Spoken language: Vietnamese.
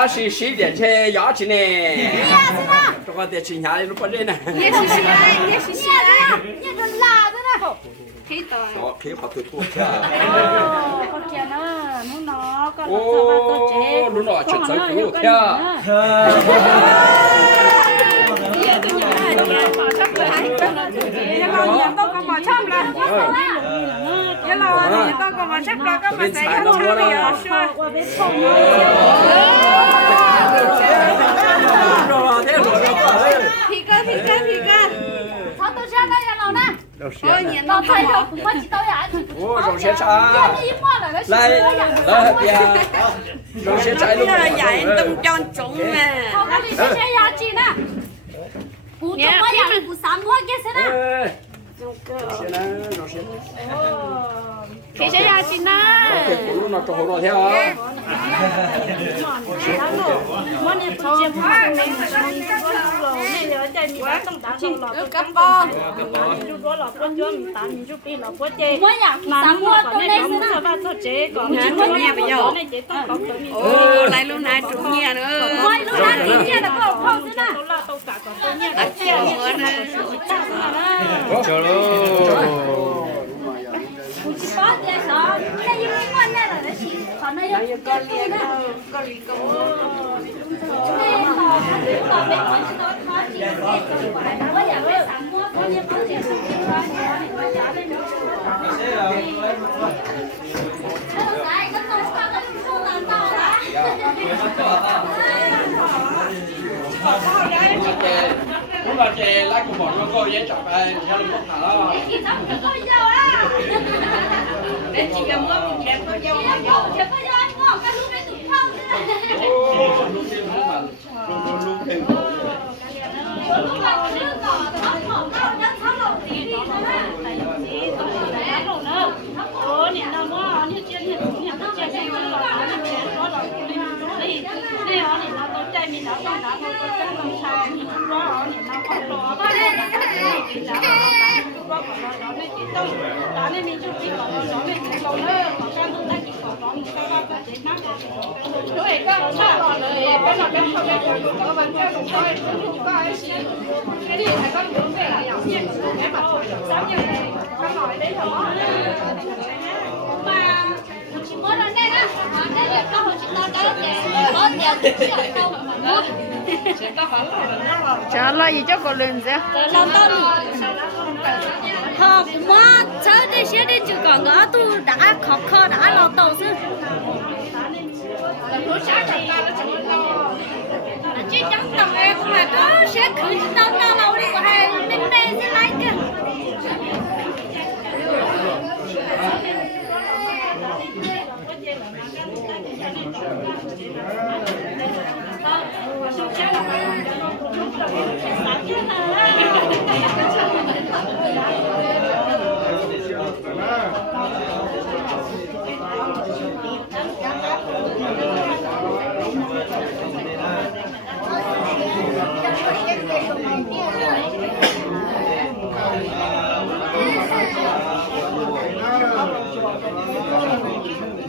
那是11点去牙齿呢。你也是的。这个得吃下来都不热呢。你也是西安，你也是西安，你这辣的呢。可以的。哦，可以把头脱掉。哦，我天呐，侬哪个？哦，侬哪去走路去啊？皮哥，他都想那样老呢。老太太不怕知道呀？哦，肉血菜。来边，肉血菜路。眼都长肿了。我那里谢谢牙齿呢。不中我牙里不三摸给谁呢？肉血。谢谢牙齿呢。不弄那做好多天啊。Ồ, lại lúc này trúng nhẹ nữa. Muốn là chè lá của bọn nó có giấy chọc ai theo được mất hả đó. Để chị cầm mơ một chém có dâu mà dâu. Lúc tiên lúc mà lúc tiên. Chả lo gì cho cô lên chứ. Họ mà chơi để xe đi chứ còn ngỡ tôi đã khó đã lo tàu chứ. Chứ chẳng tầm em mà có sẽ khử đâu đâu